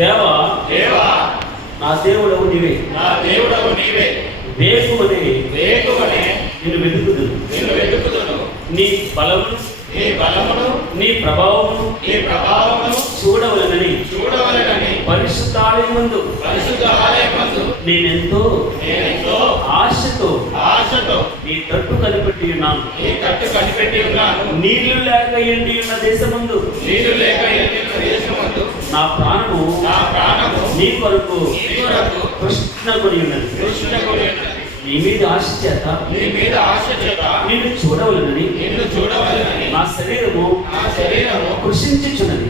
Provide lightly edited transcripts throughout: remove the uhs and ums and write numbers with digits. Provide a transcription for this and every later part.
దేవా దేవా నా దేవుడవు నీవే, నా దేవుడవు నీవే, వేకువనే వేకువనే నిన్ను వెతుకుదును, నిన్ను వెతుకుదును. నీ బలమును నీ బలమును నీ ప్రభావమును నీ ప్రభావమును చూడవలనని చూడవలెనని పరిశుద్ధాలయమందు పరిశుద్ధ ఆలయమందు నేనెంతో ఆశతో నీ తట్టు కనిపెట్టి ఉన్నాను. నీ తట్టు కనిపెట్టి ఉన్నాను. నీళ్లు లేక ఎండి ఉన్న దేశమందు నీళ్లు లేక ఎండి ఉన్న దేశమందు నా ప్రాణము నీ కొరకు కృష్ణకొని ఉన్నది. నీ మీద ఆశ చేత నిన్ను చూడవలనని నా శరీరము కృషించుచున్నది.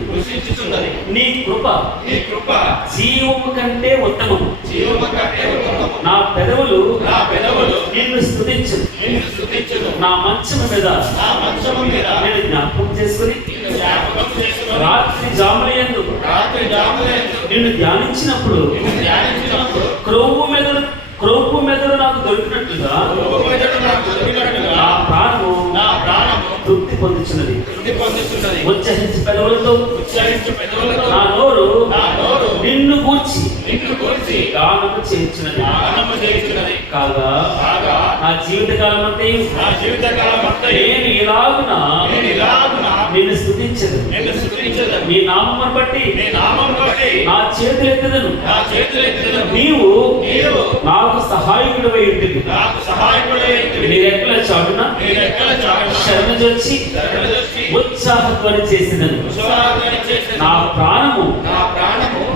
నీ కృప జీవము కంటే ఉత్తమము. నా పెదవులు నిన్ను స్తుతించును. నా మంచము మీద నేను జ్ఞాపకం చేసుకుని రాత్రి జాములయందు నిన్ను ధ్యానించినప్పుడు క్రొవ్వు మెదడు నాకు దొరికినట్లుగా నా ప్రాణము తృప్తి పొందుచున్నది. ఉచ్చరించు పెదవులతో నా నోరు నిన్ను గూర్చి గానము చేయుచున్నది. కాగా నా జీవితకాలం అంతా నేను ఇలాగున నిన్ను స్తుతించదు. నీ నామమును బట్టి నా చేతులెత్తెదను. నీవు నాకు సహాయకుడివై ఉంటుంది. నీ రెక్కల చాటున శరణుజొచ్చి ఉత్సాహధ్వని చేసేదను. నా ప్రాణము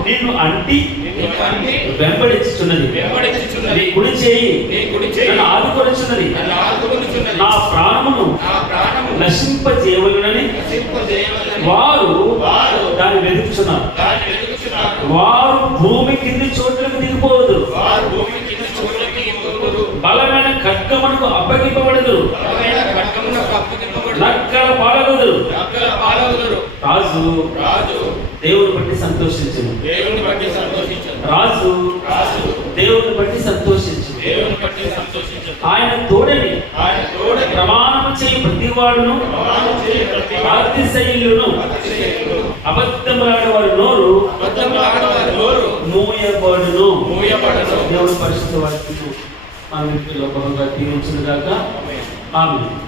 నిన్ను అంటి వెంబడించుచున్నది. నీ కుడి చేయి నన్ను ఆదుకొనుచున్నది. నా ప్రాణమును నశింపజేయవలెనని వారు దాన్ని వెతుకుచున్నారు. వారు భూమి కింది చోట్లకు దిగిపోవద్దు. బలమైన ఖడ్గమునకు అప్పగింపబడదు. నక్కల పాలగుదురు. రాజు దేవుని బట్టి సంతోషించును. రాజు దేవుని బట్టి సంతోషించు. ఆయన తోడని ప్రమాణం చేయి ప్రతివాడును అతిశయులను అబద్ధములాడే వారి నోరు మూయబడును. దేవుని పరిశుద్ధ వాక్యము మన ఇంటిలో బహుగా దీవించును గాక. ఆమేన్.